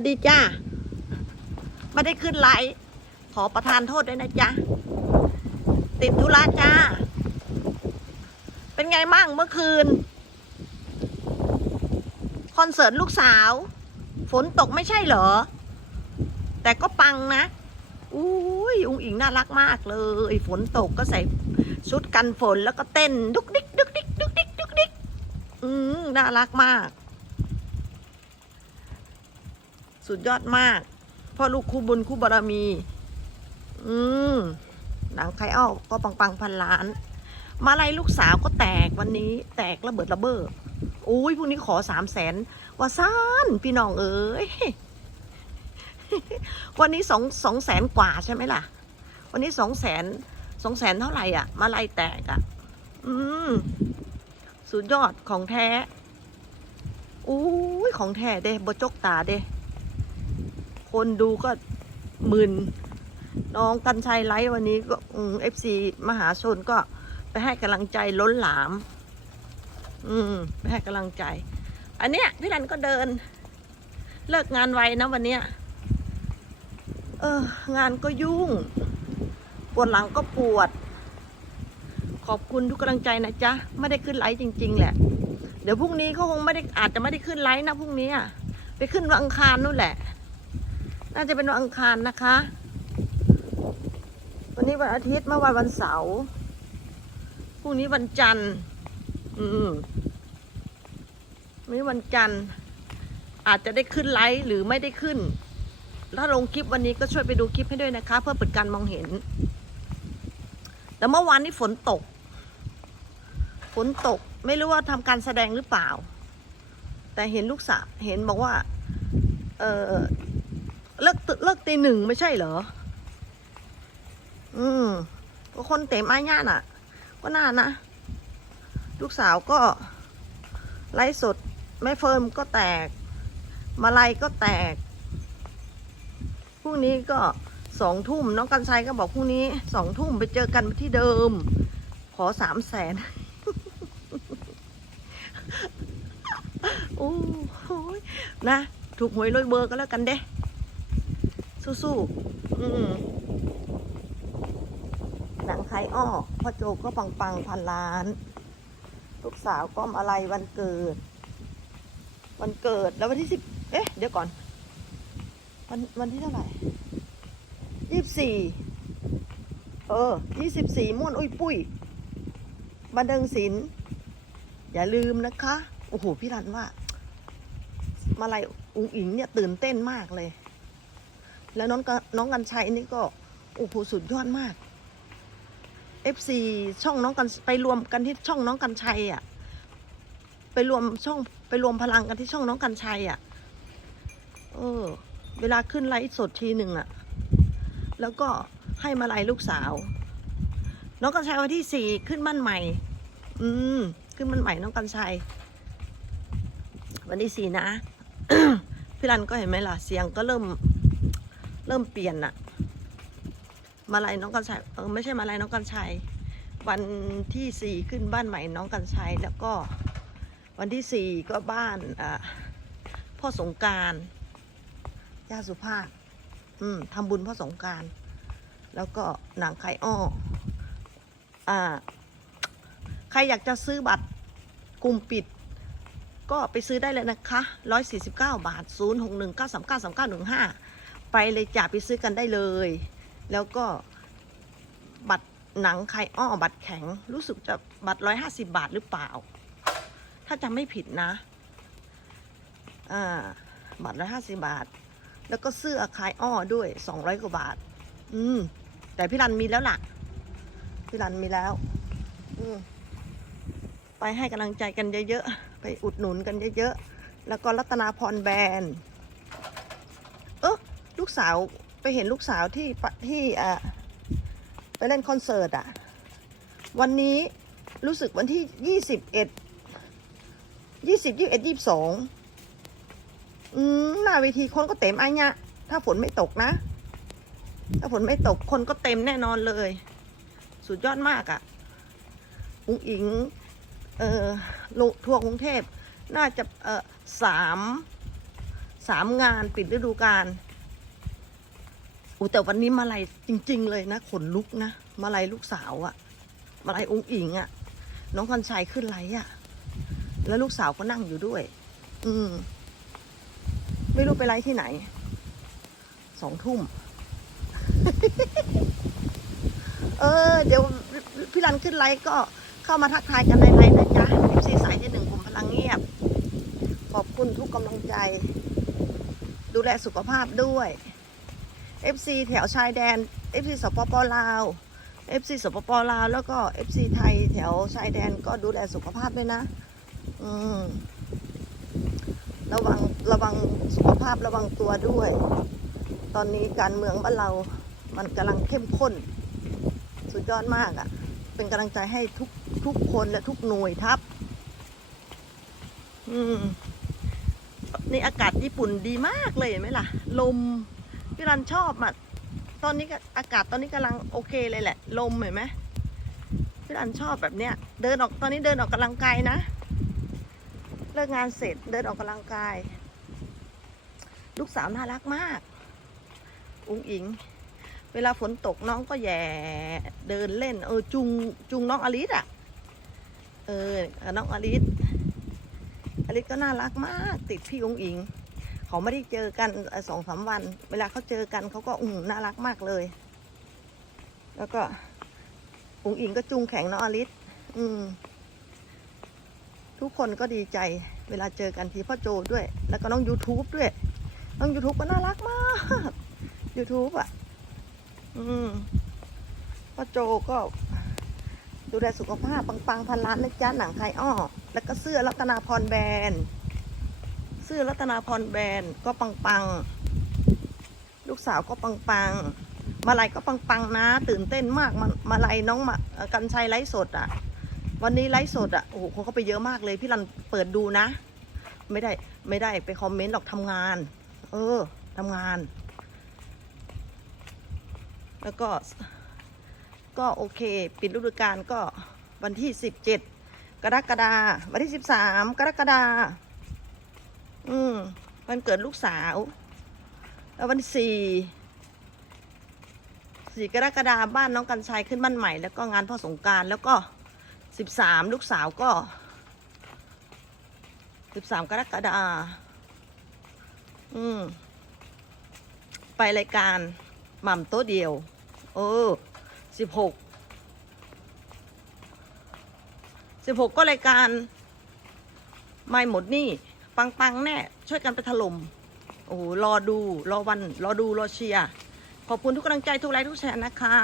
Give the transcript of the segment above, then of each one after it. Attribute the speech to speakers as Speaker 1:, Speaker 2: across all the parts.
Speaker 1: วัสดีจ้า ไม่ได้ขึ้นไลฟ์ขอประทานโทษด้วยนะจ๊ะ ติดธุระจ้า เป็นไงมั่งเมื่อคืน คอนเสิร์ตลูกสาว ฝนตกไม่ใช่เหรอ แต่ก็ปังนะอุ้ยอุ้งอิงน่ารักมากเลย ฝนตกก็ใส่ชุดกันฝนแล้วก็เต้นดุกดิกดุกดิกดุกดิกดุกดิกอืมน่ารักมาก สุดยอดมากพ่อลูกคู่บุญคู่บารมี อืมหนังใครอ้าก็ปังปังพันล้าน มาลัยลูกสาวก็แตกวันนี้ แตกระเบิดระเบ้ออุ้ยพรุ่งนี้ขอสามแสนว่าซ่านพี่น้องเอ้ยวันนี้สองสองแสนกว่าใช่ไหมล่ะ วันนี้สองแสนสองแสนเท่าไหร่อะ มาลัยแตกอะ อืมสุดยอดของแท้อุ้ยของแท้เด้บจกตาเด้ คนดูก็หมื่นน้องกันชัยไลฟ์วันนี้ก็เอฟซีมหาชนก็ไปให้กำลังใจล้นหลาม อืมไปให้กำลังใจ อันเนี้ยพี่รันก็เดิน เลิกงานไวนะวันเนี้ยเออ งานก็ยุ่ง ปวดหลังก็ปวด ขอบคุณทุกกำลังใจนะจ๊ะ ไม่ได้ขึ้นไลฟ์จริง ๆ แหละ เดี๋ยวพรุ่งนี้เขาคงไม่ได้อาจจะไม่ได้ขึ้นไลฟ์นะพรุ่งนี้อะไปขึ้นวันอังคารนู่นแหละ น่าจะเป็นวันอังคารนะคะ วันนี้วันอาทิตย์เมื่อวันวันเสาร์พรุ่งนี้วันจันทร์ อืมนี้วันจันทร์ อาจจะได้ขึ้นไลฟ์หรือไม่ได้ขึ้น ถ้าลงคลิปวันนี้ก็ช่วยไปดูคลิปให้ด้วยนะคะ เพื่อเปิดการมองเห็น แต่เมื่อวานนี้ฝนตก ฝนตกไม่รู้ว่าทำการแสดงหรือเปล่า แต่เห็นลูกสาวเห็นบอกว่า เออ เลิกตึเลิกตีหนึ่งไม่ใช่เหรอ อืมก็คนเต็มอาญาน่ะ ก็น่านะ ลูกสาวก็ ไลฟ์สดแม่เฟิร์มก็แตก มาลัยก็แตก พรุ่งนี้ก็สองทุ่มน้องกันชัยก็บอกพรุ่งนี้สองทุ่มไปเจอกันที่เดิม ขอสามแสนโอ้โหยนะ ถูกหวยรวยเบอร์ก็แล้วกันเด้ สู้ๆ อืมหนังไทยอ้อพ่อโจก็ปังๆพันล้าน ลูกสาวก็มาลัยวันเกิด วันเกิดแล้ววันที่สิบเอ๊ะ เดี๋ยวก่อน วันวันที่เท่าไหร่ยี่สิบสี่เออยี่สิบสี่ม่วนอุ้ยปุ้ยบันเทิงศิลป์อย่าลืมนะคะ โอ้โห พี่รันว่า มาลัยอุ๋งอิงเนี่ยตื่นเต้นมากเลย แล้วน้องก็น้องกันชัยนี่ก็โอ้โหสุดยอดมาก FC ช่องน้องกันไปรวมกันที่ช่องน้องกันชัยอะ ไปรวมช่องไปรวมพลังกันที่ช่องน้องกันชัยอะ เออ เวลาขึ้นไลฟ์สดทีหนึ่งอะ แล้วก็ให้มาลัยลูกสาว น้องกันชัยวันที่สี่ขึ้นบ้านใหม่ อืม ขึ้นบ้านใหม่น้องกันชัย วันที่สี่นะ พี่รันก็เห็นไหมล่ะ เสียงก็เริ่ม เริ่มเปลี่ยนอะมาลัยน้องกันชัยเออไม่ใช่มาลัยน้องกันชัยวันที่สี่ขึ้นบ้านใหม่น้องกันชัยแล้วก็วันที่สี่ก็บ้านอ่าพ่อสงการย่าสุภาพ อืมทำบุญพ่อสงการแล้วก็หนังไข่อ้ออ่า ใครอยากจะซื้อบัตรกลุ่มปิด ก็ไปซื้อได้เลยนะคะ 149 บาท 0 6 1 9 3 9 3 9 1 5 ไปเลยจ่าไปซื้อกันได้เลย แล้วก็บัตรหนังใครอ้อบัตรแข็ง รู้สึกจะบัตร150บาทหรือเปล่า ถ้าจำไม่ผิดนะ อ่า บัตร150บาท แล้วก็เสื้อคายอ้อด้วย200กว่าบาท อืม แต่พี่รันมีแล้วล่ะ พี่รันมีแล้ว อืมไปให้กำลังใจกันเยอะๆ ไปอุดหนุนกันเยอะๆ แล้วก็รัตนาพรแบรนด์ ลูกสาวไปเห็นลูกสาวที่ที่อ่าไปเล่นคอนเสิร์ตอะ วันนี้รู้สึกวันที่ยี่สิบเอ็ดยี่สิบยี่เอ็ดยี่สองอืมหน้าเวทีคนก็เต็มไอ้เนี่ยถ้าฝนไม่ตกนะ ถ้าฝนไม่ตกคนก็เต็มแน่นอนเลย สุดยอดมากอะ่ะ อุ้งอิง เอ่อลงทั่วกรุงเทพ น่าจะเอ่อสาม สามงานปิดฤดูกาล อ้แต่วันนี้มาลัยจริง ๆ เลยนะขนลุกนะมาลัยลูกสาวอะมาลัยองค์อิงอะน้องคันชัยขึ้นไลอะแล้วลูกสาวก็นั่งอยู่ด้วย อืม ไม่รู้ไปไลที่ไหน สองทุ่ม เออ เดี๋ยวพี่รันขึ้นไลฟ์ก็เข้ามาทักทายกันในไลฟ์นะจ๊ะสีสายที่หนึ่งกลุ่มพลังเงียบ ขอบคุณทุกกำลังใจ ดูแลสุขภาพด้วย FC แถวชายแดน FC สปปลาว FC สปปลาว แล้วก็ FC ไทยแถวชายแดนก็ดูแลสุขภาพด้วยนะ อืมระวังระวังสุขภาพระวังตัวด้วย ตอนนี้การเมืองบ้านเรา มันกำลังเข้มข้น สุดยอดมากอะ่ะ เป็นกำลังใจให้ทุกทุกคนและทุกหน่วยทัพ อืม นี่อากาศญี่ปุ่นดีมากเลยเห็นไหมล่ะ ลม พี่รันชอบอะตอนนี้อากาศตอนนี้กำลังโอเคเลยแหละ ลมเห็นไหมพี่รันชอบแบบเนี้ย เดินออกตอนนี้เดินออกกำลังกายนะ เลิกงานเสร็จเดินออกกำลังกาย ลูกสาวน่ารักมาก อุ้งอิง เวลาฝนตกน้องก็แย่เดินเล่น เออจุงจุงน้องอลิสอะ เออน้องอลิสอลิสก็น่ารักมาก ติดพี่อุ้งอิง เขาไม่ได้เจอกันสองสามวัน เวลาเขาเจอกันเขาก็อืมน่ารักมากเลย แล้วก็อุ้งอิงก็จุงแข็งน้องอลิสอืม ทุกคนก็ดีใจ เวลาเจอกันทีพ่อโจด้วย แล้วก็น้อง YouTube ด้วย น้อง YouTube ก็น่ารักมาก YouTube อะ อืมพ่อโจก็ ดูแลสุขภาพปังๆพันล้านนะจ๊ะหนังไทยอ้อ แล้วก็เสื้อรัตนาพรแบรนด์ อรัตนาพรแบรนด์ก็ปังๆ ลูกสาวก็ปังๆ มาลัยก็ปังๆนะ ตื่นเต้นมากมามาลัยน้องมากันชัยไลฟ์สดอะ วันนี้ไลฟ์สดอะโอ้โหคนเข้าไปเยอะมากเลยพี่รันเปิดดูนะ ไม่ได้ไม่ได้ไปคอมเมนต์หรอกทำงาน เออทำงาน แล้วก็ก็โอเค ปิดฤดูกาลก็วันที่สิบเจ็ดกรกฎาคมวันที่สิบสามกรกฎาคม อืมวันเกิดลูกสาว แล้ววันสี่สี่กรกฎาบ้านน้องกันชัยขึ้นบ้านใหม่ แล้วก็งานพ่อสงการแล้วก็สิบสามลูกสาวก็สิบสามกรกฎาอืม ไปรายการหม่ำโต๊ะเดียว เออสิบหกสิบหกก็รายการไม่หมดนี่ ปังๆแน่ ช่วยกันไปถล่มโอ้โหรอดูรอวันรอดูรอเชียร์ขอบคุณทุกกำลังใจทุกไลค์ทุกแชร์นะคะ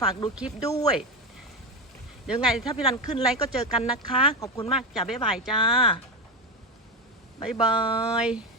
Speaker 1: ฝากดูคลิปด้วย เดี๋ยวไงถ้าพี่รันขึ้นไลฟ์ก็เจอกันนะคะ ขอบคุณมากจ้าบ๊ายบายจ้าบ๊ายบาย